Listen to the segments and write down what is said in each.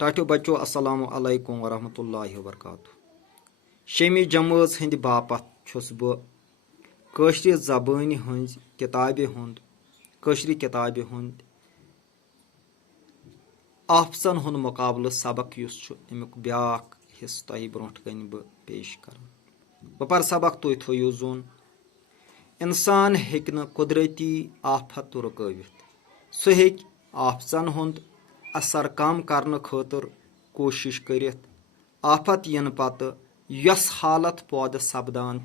टाठियो बच्चो अस्सलामु अलैकुम वरहमतुल्लाहि वबरकातुहू। शमी जमात हंद बापत छुस बह कशर ज़बान हंज किताबे हुंद आफसन हुंद मुकाबल सबक युस अमुक ब्याख हिस्स तह ब्रोट कन बह पेश कर। बह पर सबक तुह थो जुन इंसान हेक न कुदरती आफत रुकवित। सह हेक आफसन हुंद असर कम करने खातिर कोशिश करित। आफत यन पत यस हालत पौद सपदान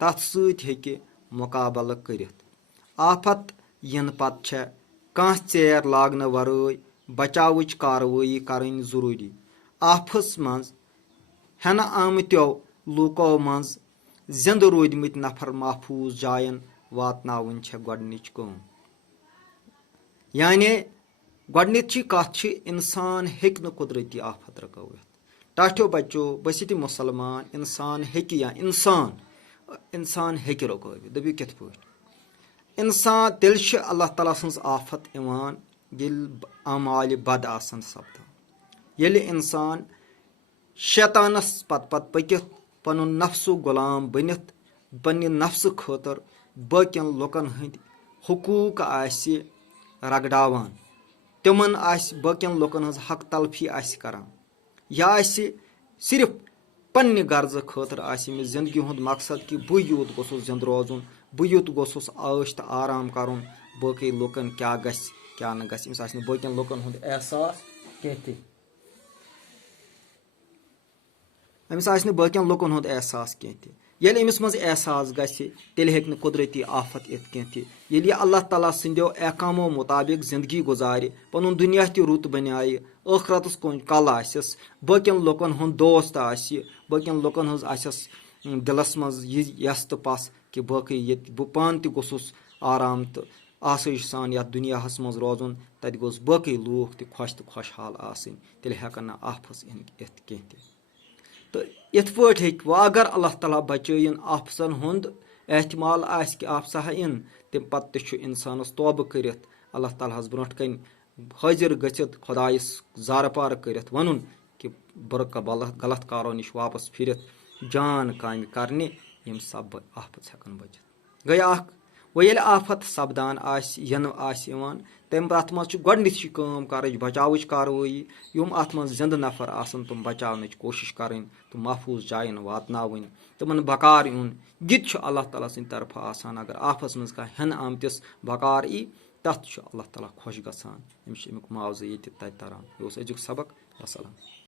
तथ सत हेके मुकाबल करित। आफत यन पत कह चेर लागन वराय बचावच कार्रवाई करन जरूरी। आफस मज हेन आमत्यो लूको मज जिंद रोदमत नफर महफूज जायन वातनावन गोडनिच कम। यानी गोडनिची कथ इंसान हेक न कुदरती आफत रुकवित। टाठियो बच्चो बस ये मुसलमान इंसान हेक या इंसान हेक रुकवित। दबियो कित पट इंसान तेल अल्लाह ताला सज आफत इवान अमाल बद आसन सपदान। येले इंसान शैतानस पत पकित पन नफ्सु गुलाम बनित पन्ने नफ्स खातर बाकियन लुकन हंद हुकूक आसि रगड़ावान, तिमन बाकियन लुकन हज हक तलफी करान, या सिर्फ पन्ने गर्ज खातर जिंदगी हुंद मकसद कि बह यूत गोसुस जिंद रोजुन, बह यूत गोसुस आश तो आराम करुन, बाकी लुकन क्या गस क्या न गस। अमिस आसि बाकियन लुकन हुंद एहसास कह बाकियन लुकन हुंद एहसास कह। येले अमिस मज एहसास गसि तेल हेक न कुदरती आफत इत कह। ये अल्लाह ताला संदो अहकामो मुताबिक जिंदगी गुजार पन दुनिया तह रुत बनाय आखरतस कल आसस बाकियन लुकन हुंद दोस्त बाकियन लुकन हज आसस दिलस मज यस तो पस कि बाकी ये बह पान तह गोसुस आराम तो आसाइश सान यथ दुनिया मज रोजुन, तत गोस बाकी लूख तह खुशहाल आसन, तेल हेकन न आफस इत कह। तो इत पट वो अगर अल्लाह ताला बचयन आफसन हुंद एहतमाल आस कि आफसा इन तम पत इंसानस तौबह करित अल्लाह ताला ब्रोट कन हाजिर गसित खुदायस जार पार करित वनुन कि गलत कारो नश वापस फिरत जान काम करने यम सब आफत हेकन बचित। गई वो ये आफत सपदान तम अत मज गोडनिथ कम कर बचावच कार्रवाई। युम अत मज जिंद नफर आसन तुम बचावनच कोशिश करें, तुम महफूज जायन वातनावन, तुमन बकार यून ये अल्लाह ताला सद तरफ आसान। अगर आफस मज कह हेन आमतिस बकार ई तथ अल्लाह ताला खुश गसान, अमिक मुआवजा ये तरन। यह अजुक सबक। वसलाम।